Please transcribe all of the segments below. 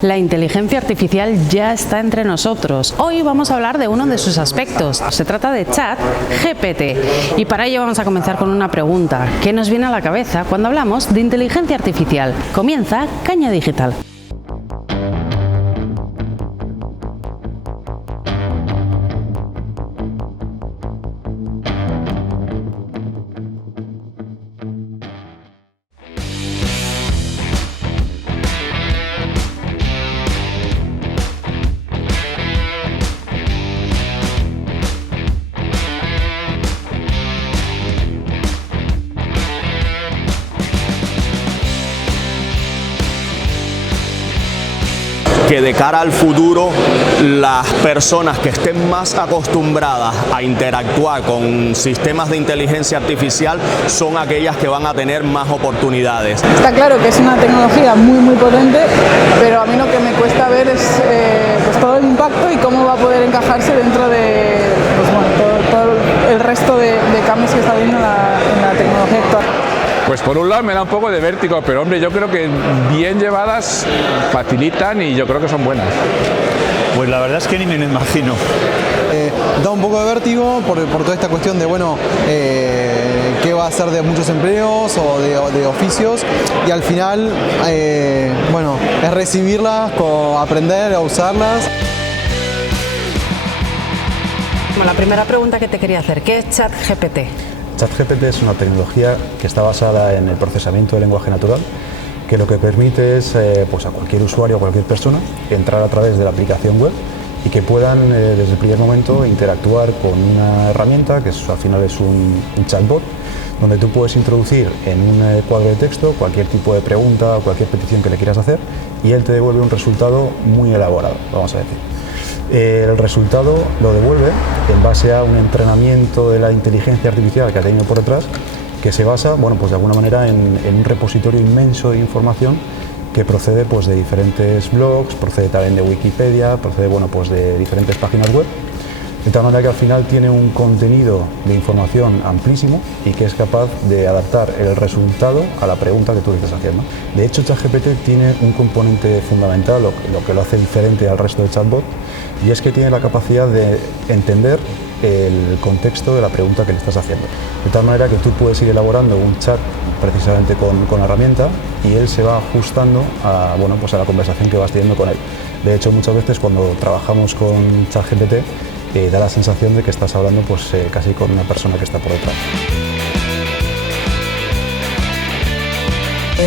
La inteligencia artificial ya está entre nosotros. Hoy vamos a hablar de uno de sus aspectos. Se trata de ChatGPT. Y para ello vamos a comenzar con una pregunta. ¿Qué nos viene a la cabeza cuando hablamos de inteligencia artificial? Comienza Caña Digital. Que de cara al futuro las personas que estén más acostumbradas a interactuar con sistemas de inteligencia artificial son aquellas que van a tener más oportunidades. Está claro que es una tecnología muy potente, pero a mí lo que me cuesta ver es pues todo el impacto y cómo va a poder encajarse dentro de todo el resto de cambios que está habiendo en la tecnología actual. Pues por un lado me da un poco de vértigo, pero hombre, yo creo que bien llevadas facilitan y yo creo que son buenas. Pues la verdad es que ni me lo imagino. Da un poco de vértigo por toda esta cuestión de, qué va a hacer de muchos empleos o de oficios, y al final, es recibirlas, aprender a usarlas. La primera pregunta que te quería hacer, ¿qué es ChatGPT? ChatGPT es una tecnología que está basada en el procesamiento del lenguaje natural, que lo que permite es a cualquier usuario, a cualquier persona, entrar a través de la aplicación web y que puedan desde el primer momento interactuar con una herramienta que al final es un chatbot, donde tú puedes introducir en un cuadro de texto cualquier tipo de pregunta o cualquier petición que le quieras hacer y él te devuelve un resultado muy elaborado, vamos a decir. El resultado lo devuelve en base a un entrenamiento de la inteligencia artificial que ha tenido por detrás, que se basa, de alguna manera en un repositorio inmenso de información que procede de diferentes blogs, procede también de Wikipedia, procede de diferentes páginas web, de tal manera que al final tiene un contenido de información amplísimo y que es capaz de adaptar el resultado a la pregunta que tú le estás haciendo. De hecho, ChatGPT tiene un componente fundamental, lo que lo hace diferente al resto de chatbot, y es que tiene la capacidad de entender el contexto de la pregunta que le estás haciendo. De tal manera que tú puedes ir elaborando un chat precisamente con la herramienta y él se va ajustando a la conversación que vas teniendo con él. De hecho, muchas veces cuando trabajamos con ChatGPT da la sensación de que estás hablando casi con una persona que está por detrás.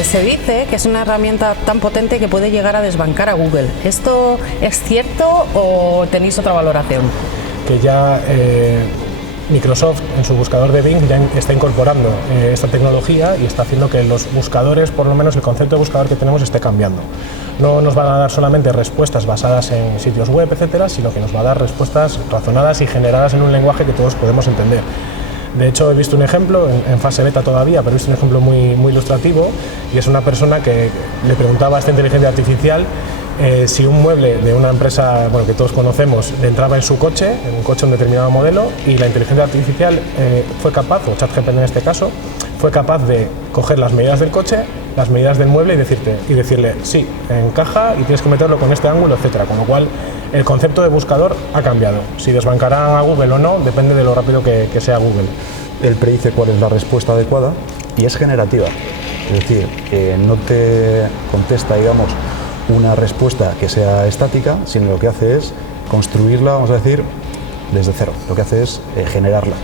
Se dice que es una herramienta tan potente que puede llegar a desbancar a Google. ¿Esto es cierto o tenéis otra valoración? Que ya Microsoft en su buscador de Bing ya está incorporando esta tecnología y está haciendo que los buscadores, por lo menos el concepto de buscador que tenemos, esté cambiando. No nos van a dar solamente respuestas basadas en sitios web, etcétera, sino que nos va a dar respuestas razonadas y generadas en un lenguaje que todos podemos entender. De hecho, he visto un ejemplo, en fase beta todavía, pero he visto un ejemplo muy ilustrativo, y es una persona que le preguntaba a esta inteligencia artificial si un mueble de una empresa que todos conocemos le entraba en su coche, en un coche de un determinado modelo, y la inteligencia artificial fue capaz, o ChatGPT en este caso, fue capaz de coger las medidas del coche, las medidas del mueble y decirle sí, encaja y tienes que meterlo con este ángulo, etcétera. Con lo cual el concepto de buscador ha cambiado. Si desbancará a Google o no depende de lo rápido que sea Google. Él predice cuál es la respuesta adecuada y es generativa, es decir, que no te contesta, una respuesta que sea estática, sino lo que hace es construirla, vamos a decir, desde cero. Lo que hace es generarla.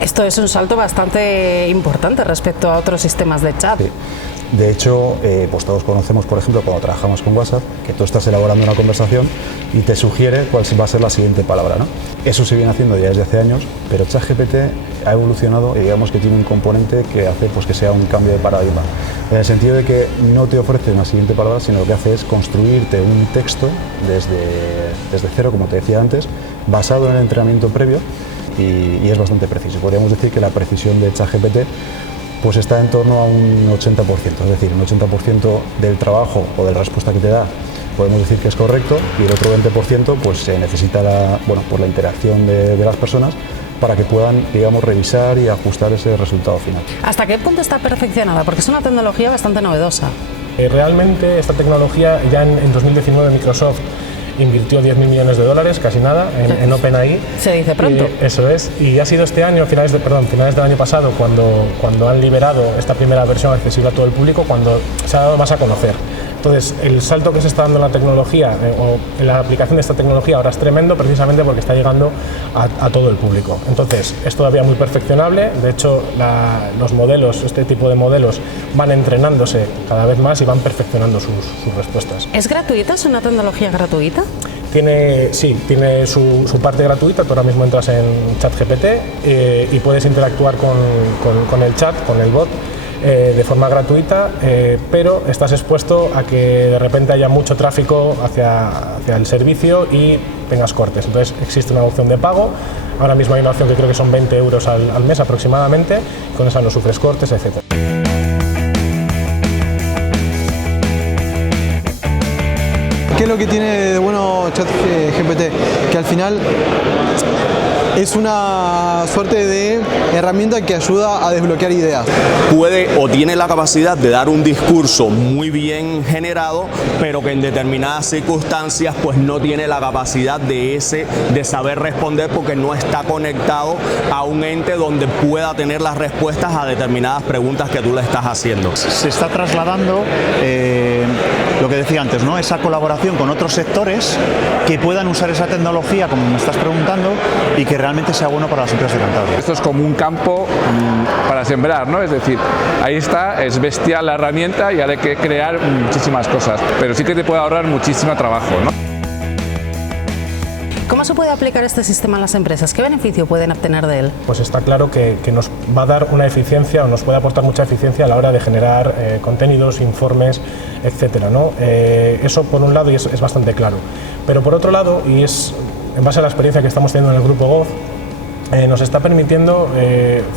Esto es un salto bastante importante respecto a otros sistemas de chat. Sí. De hecho, todos conocemos, por ejemplo, cuando trabajamos con WhatsApp, que tú estás elaborando una conversación y te sugiere cuál va a ser la siguiente palabra, ¿no? Eso se viene haciendo ya desde hace años, pero ChatGPT ha evolucionado y digamos que tiene un componente que hace que sea un cambio de paradigma. En el sentido de que no te ofrece una siguiente palabra, sino lo que hace es construirte un texto desde cero, como te decía antes, basado en el entrenamiento previo y es bastante preciso. Podríamos decir que la precisión de ChatGPT está en torno a un 80%, es decir, un 80% del trabajo o de la respuesta que te da podemos decir que es correcto, y el otro 20% se necesita la interacción de las personas para que puedan, revisar y ajustar ese resultado final. ¿Hasta qué punto está perfeccionada? Porque es una tecnología bastante novedosa. Realmente esta tecnología ya en 2019 Microsoft invirtió 10.000 millones de dólares, casi nada, en OpenAI. Se dice pronto. Eso es, y ha sido este año, finales del año pasado, cuando han liberado esta primera versión accesible a todo el público, cuando se ha dado más a conocer. Entonces, el salto que se está dando en la tecnología o en la aplicación de esta tecnología ahora es tremendo, precisamente porque está llegando a todo el público. Entonces, es todavía muy perfeccionable. De hecho, los modelos, este tipo de modelos, van entrenándose cada vez más y van perfeccionando sus respuestas. ¿Es gratuita? ¿Es una tecnología gratuita? Tiene su parte gratuita. Tú ahora mismo entras en ChatGPT y puedes interactuar con el chat, con el bot, de forma gratuita, pero estás expuesto a que de repente haya mucho tráfico hacia el servicio y tengas cortes. Entonces existe una opción de pago. Ahora mismo hay una opción que creo que son 20 euros al mes aproximadamente. Con esa no sufres cortes, etc. ¿Qué es lo que tiene de bueno ChatGPT? Que al final es una suerte de herramienta que ayuda a desbloquear ideas. Puede o tiene la capacidad de dar un discurso muy bien generado, pero que en determinadas circunstancias pues no tiene la capacidad de saber responder porque no está conectado a un ente donde pueda tener las respuestas a determinadas preguntas que tú le estás haciendo. Se está trasladando lo que decía antes, ¿no? Esa colaboración con otros sectores que puedan usar esa tecnología, como me estás preguntando, y que realmente sea bueno para las empresas de Cantabria. Esto es como un campo para sembrar, ¿no? Es decir, ahí está, es bestial la herramienta y ahora hay que crear muchísimas cosas, pero sí que te puede ahorrar muchísimo trabajo, ¿no? ¿Cómo se puede aplicar este sistema en las empresas? ¿Qué beneficio pueden obtener de él? Pues está claro que nos va a dar una eficiencia o nos puede aportar mucha eficiencia a la hora de generar contenidos, informes, etcétera, ¿no? Eso por un lado y es bastante claro. Pero por otro lado, y es en base a la experiencia que estamos teniendo en el Grupo Goz, nos está permitiendo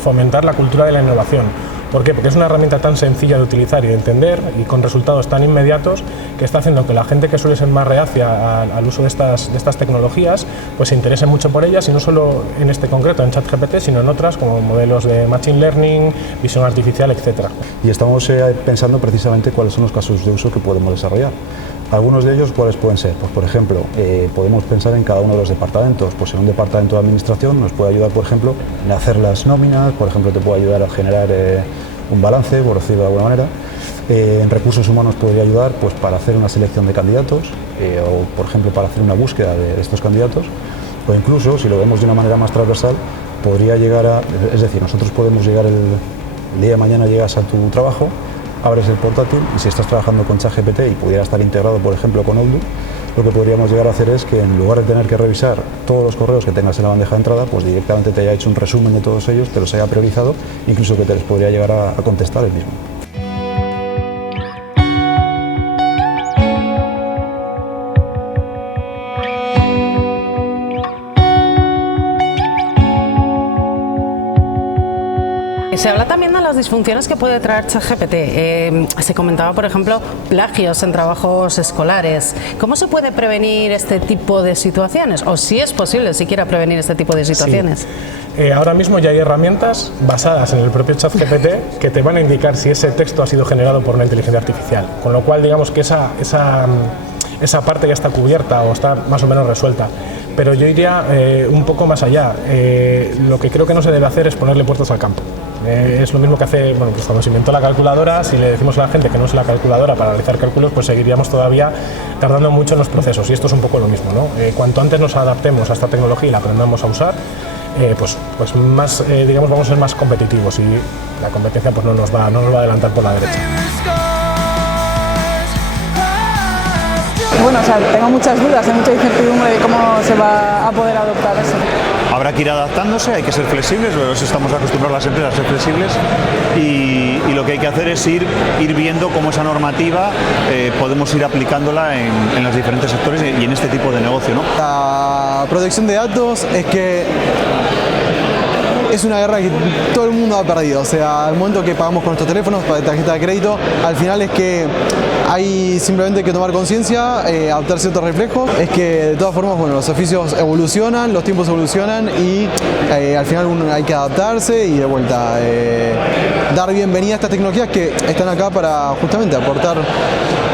fomentar la cultura de la innovación. ¿Por qué? Porque es una herramienta tan sencilla de utilizar y de entender y con resultados tan inmediatos que está haciendo que la gente que suele ser más reacia al uso de estas tecnologías pues se interese mucho por ellas, y no solo en este concreto, en ChatGPT, sino en otras como modelos de Machine Learning, visión artificial, etc. Y estamos pensando precisamente cuáles son los casos de uso que podemos desarrollar. Algunos de ellos, ¿cuáles pueden ser? Pues, por ejemplo, podemos pensar en cada uno de los departamentos. Pues en un departamento de administración nos puede ayudar, por ejemplo, en hacer las nóminas, por ejemplo, te puede ayudar a generar un balance, por decirlo de alguna manera. En recursos humanos podría ayudar pues, para hacer una selección de candidatos o, por ejemplo, para hacer una búsqueda de estos candidatos. O incluso, si lo vemos de una manera más transversal, podría llegar a... Es decir, nosotros podemos llegar el día de mañana, llegas a tu trabajo, abres el portátil y si estás trabajando con ChatGPT y pudiera estar integrado, por ejemplo, con Outlook, lo que podríamos llegar a hacer es que en lugar de tener que revisar todos los correos que tengas en la bandeja de entrada, pues directamente te haya hecho un resumen de todos ellos, te los haya priorizado, incluso que te les podría llegar a contestar el mismo. Se habla también de las disfunciones que puede traer ChatGPT. Se comentaba, por ejemplo, plagios en trabajos escolares. ¿Cómo se puede prevenir este tipo de situaciones? O si es posible siquiera prevenir este tipo de situaciones. Sí. Ahora mismo ya hay herramientas basadas en el propio ChatGPT que te van a indicar si ese texto ha sido generado por una inteligencia artificial. Con lo cual, digamos que esa parte ya está cubierta o está más o menos resuelta. Pero yo iría un poco más allá. Lo que creo que no se debe hacer es ponerle puertas al campo. Es lo mismo que hace, bueno, pues cuando se inventó la calculadora. Si le decimos a la gente que no usa la calculadora para realizar cálculos, pues seguiríamos todavía tardando mucho en los procesos, y esto es un poco lo mismo, ¿no? Cuanto antes nos adaptemos a esta tecnología y la aprendamos a usar, pues más, digamos, vamos a ser más competitivos, y la competencia pues no nos va a adelantar por la derecha. Bueno, o sea, tengo muchas dudas, hay mucha incertidumbre de cómo se va a poder adoptar eso. Habrá que ir adaptándose, hay que ser flexibles, pero eso estamos acostumbrados las empresas a ser flexibles, y lo que hay que hacer es ir viendo cómo esa normativa podemos ir aplicándola en los diferentes sectores y en este tipo de negocio, ¿no? La protección de datos es una guerra que todo el mundo ha perdido. O sea, al momento que pagamos con nuestros teléfonos, para tarjeta de crédito, al final es que hay simplemente que tomar conciencia, adoptar ciertos reflejos. Es que de todas formas, bueno, los oficios evolucionan, los tiempos evolucionan y al final hay que adaptarse y de vuelta dar bienvenida a estas tecnologías que están acá para justamente aportar,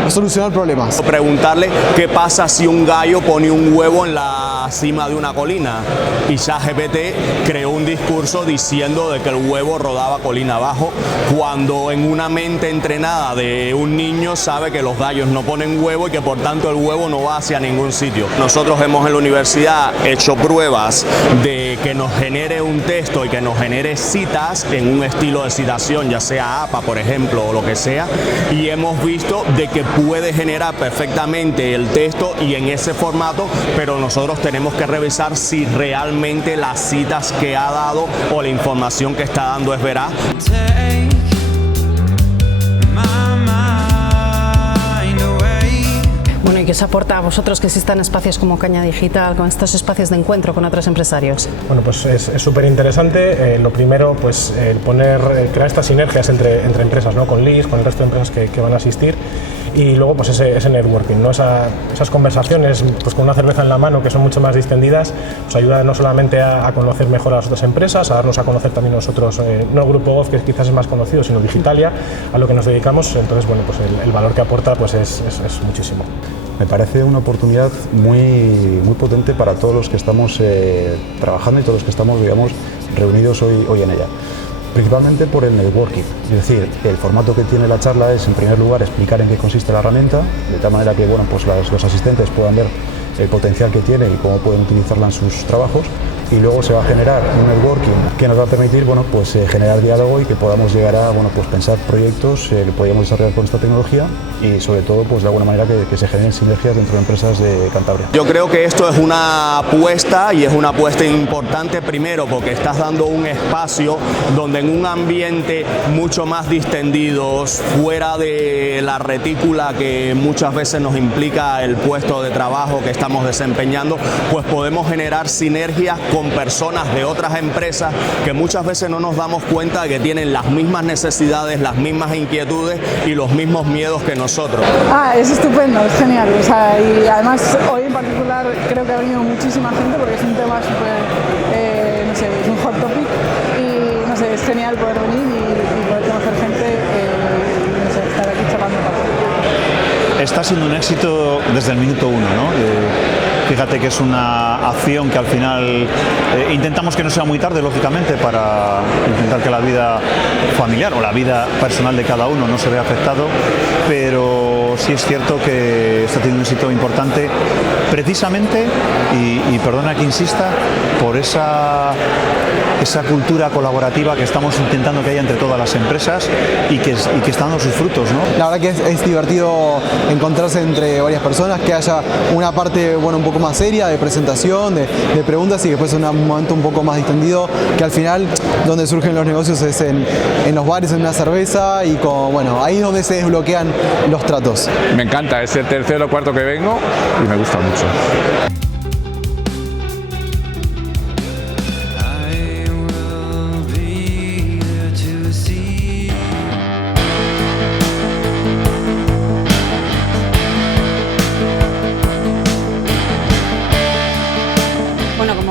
solucionar problemas. Preguntarle qué pasa si un gallo pone un huevo en la cima de una colina, y ChatGPT creó un discurso diciendo de que el huevo rodaba colina abajo, cuando en una mente entrenada de un niño sabe que los gallos no ponen huevo y que por tanto el huevo no va hacia ningún sitio. Nosotros hemos en la universidad hecho pruebas de que nos genere un texto y que nos genere citas en un estilo de citación, ya sea APA por ejemplo o lo que sea, y hemos visto de que puede generar perfectamente el texto y en ese formato, pero nosotros tenemos que revisar si realmente las citas que ha dado o la información que está dando es veraz. Bueno, ¿y qué os aporta a vosotros que existan espacios como Caña Digital, con estos espacios de encuentro con otros empresarios? Bueno, pues es súper interesante. Lo primero, pues crear estas sinergias entre empresas, ¿no? Con LIS, con el resto de empresas que van a asistir. Y luego pues ese networking, ¿no? Esas conversaciones pues con una cerveza en la mano, que son mucho más distendidas, pues ayuda no solamente a conocer mejor a las otras empresas, a darnos a conocer también nosotros, no el Grupo GOV, que quizás es más conocido, sino Digitalia, a lo que nos dedicamos. Entonces, bueno, pues el valor que aporta pues es muchísimo. Me parece una oportunidad muy potente para todos los que estamos trabajando y todos los que estamos, digamos, reunidos hoy en ella. Principalmente por el networking, es decir, el formato que tiene la charla es en primer lugar explicar en qué consiste la herramienta, de tal manera que bueno, pues los asistentes puedan ver el potencial que tiene y cómo pueden utilizarla en sus trabajos, y luego se va a generar un networking que nos va a permitir bueno, pues, generar diálogo y que podamos llegar a bueno, pues, pensar proyectos que podamos desarrollar con esta tecnología y sobre todo pues, de alguna manera que se generen sinergias dentro de empresas de Cantabria. Yo creo que esto es una apuesta y es una apuesta importante, primero porque estás dando un espacio donde en un ambiente mucho más distendido, fuera de la retícula que muchas veces nos implica el puesto de trabajo que estamos desempeñando, pues podemos generar sinergias con personas de otras empresas que muchas veces no nos damos cuenta de que tienen las mismas necesidades, las mismas inquietudes y los mismos miedos que nosotros. Es estupendo, es genial. O sea, y además hoy en particular creo que ha venido muchísima gente porque es un tema súper, no sé, es un hot topic y no sé, es genial poder venir y poder conocer gente y no sé, estar aquí charlando un rato. Está siendo un éxito desde el minuto uno, ¿no? Fíjate que es una acción que al final intentamos que no sea muy tarde, lógicamente, para intentar que la vida familiar o la vida personal de cada uno no se vea afectado, pero sí es cierto que está teniendo un éxito importante precisamente, y perdona que insista, por esa cultura colaborativa que estamos intentando que haya entre todas las empresas y que está dando sus frutos, ¿no? La verdad que es divertido encontrarse entre varias personas, que haya una parte bueno, un poco más seria de presentación, de preguntas, y después un momento un poco más distendido, que al final donde surgen los negocios es en los bares, en una cerveza, y bueno, ahí es donde se desbloquean los tratos. Me encanta, es el tercero o cuarto que vengo y me gusta mucho.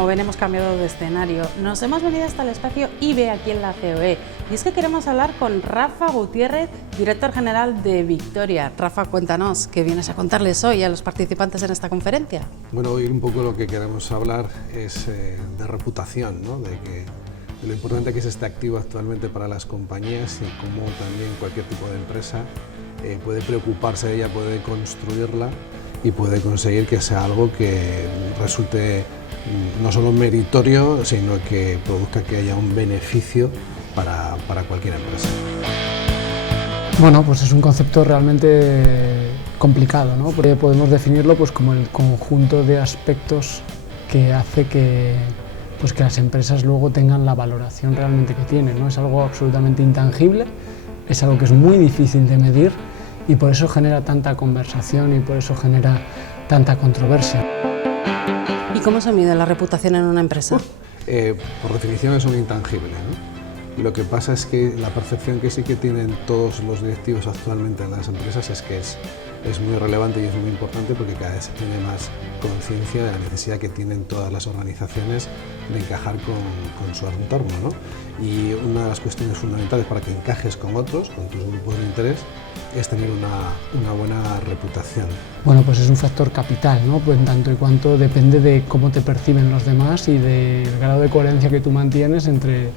Hemos cambiado de escenario, nos hemos venido hasta el espacio IBE aquí en la COE, y es que queremos hablar con Rafa Gutiérrez, director general de Victoria. Rafa, cuéntanos, ¿qué vienes a contarles hoy a los participantes en esta conferencia? Bueno, hoy un poco lo que queremos hablar es de reputación, ¿no? de lo importante que es este activo actualmente para las compañías y cómo también cualquier tipo de empresa puede preocuparse de ella, puede construirla y puede conseguir que sea algo que resulte no solo meritorio, sino que produzca que haya un beneficio para cualquier empresa. Bueno, pues es un concepto realmente complicado, ¿no? Porque podemos definirlo pues, como el conjunto de aspectos que hace que las empresas luego tengan la valoración realmente que tienen, ¿no? Es algo absolutamente intangible, es algo que es muy difícil de medir y por eso genera tanta conversación y por eso genera tanta controversia. ¿Y cómo se mide la reputación en una empresa? Por definición es un intangible, ¿no? Lo que pasa es que la percepción que sí que tienen todos los directivos actualmente en las empresas es que es muy relevante y es muy importante, porque cada vez se tiene más conciencia de la necesidad que tienen todas las organizaciones de encajar con su entorno, ¿no? Y una de las cuestiones fundamentales para que encajes con otros, con tus grupos de interés, es tener una buena reputación. Bueno, pues es un factor capital, ¿no? Pues en tanto y cuanto depende de cómo te perciben los demás y del grado de coherencia que tú mantienes entre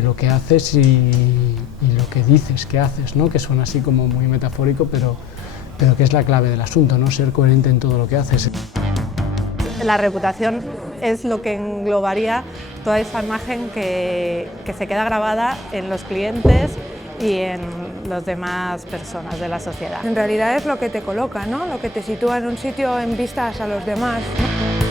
lo que haces y lo que dices que haces, ¿no? Que suena así como muy metafórico, pero que es la clave del asunto, ¿no? Ser coherente en todo lo que haces. La reputación es lo que englobaría toda esa imagen que se queda grabada en los clientes y en las demás personas de la sociedad. En realidad es lo que te coloca, ¿no? Lo que te sitúa en un sitio en vistas a los demás, ¿no?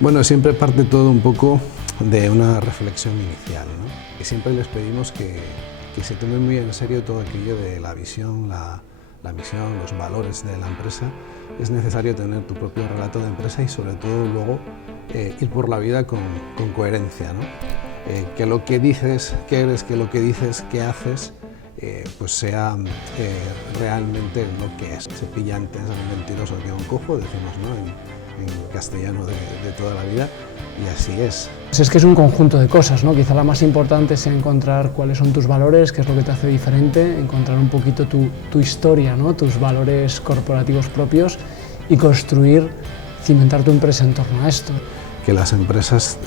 Bueno, siempre parte todo un poco de una reflexión inicial, ¿no? Y siempre les pedimos que se tomen muy en serio todo aquello de la visión, la misión, los valores de la empresa. Es necesario tener tu propio relato de empresa y sobre todo luego ir por la vida con coherencia, ¿no? Que lo que dices que eres, que lo que dices que haces, pues sea realmente lo que es. Se pilla antes al mentiroso que a un cojo, decimos, ¿no? En castellano de toda la vida, y así es. Es que es un conjunto de cosas, ¿no? Quizá la más importante es encontrar cuáles son tus valores, qué es lo que te hace diferente, encontrar un poquito tu historia, ¿no? Tus valores corporativos propios y construir, cimentar tu empresa en torno a esto. Que las empresas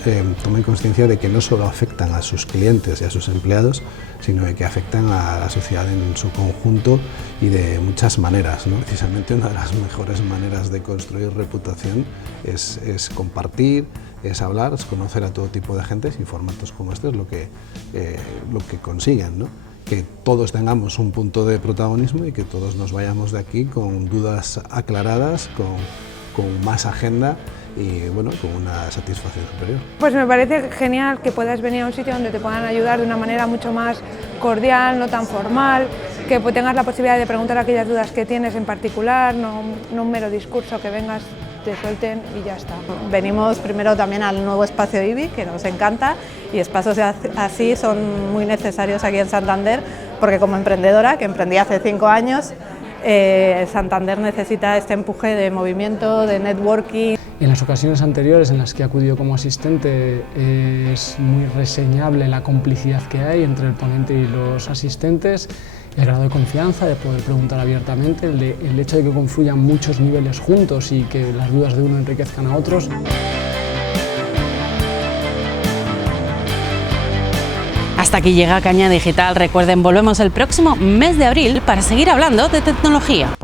tomen conciencia de que no solo afectan a sus clientes y a sus empleados, sino de que afectan a la sociedad en su conjunto y de muchas maneras, ¿no? Precisamente una de las mejores maneras de construir reputación es compartir, es hablar, es conocer a todo tipo de agentes, y formatos como este es lo que consiguen, ¿no? Que todos tengamos un punto de protagonismo y que todos nos vayamos de aquí con dudas aclaradas, con más agenda y bueno, con una satisfacción superior. Pues me parece genial que puedas venir a un sitio donde te puedan ayudar de una manera mucho más cordial, no tan formal, que tengas la posibilidad de preguntar aquellas dudas que tienes en particular, no un mero discurso, que vengas, te suelten y ya está. Venimos primero también al nuevo espacio IBI, que nos encanta, y espacios así son muy necesarios aquí en Santander, porque como emprendedora, que emprendí hace 5 años, Santander necesita este empuje de movimiento, de networking. En las ocasiones anteriores en las que he acudido como asistente es muy reseñable la complicidad que hay entre el ponente y los asistentes, el grado de confianza, de poder preguntar abiertamente, el hecho de que confluyan muchos niveles juntos y que las dudas de uno enriquezcan a otros. Hasta aquí llega Caña Digital. Recuerden, volvemos el próximo mes de abril para seguir hablando de tecnología.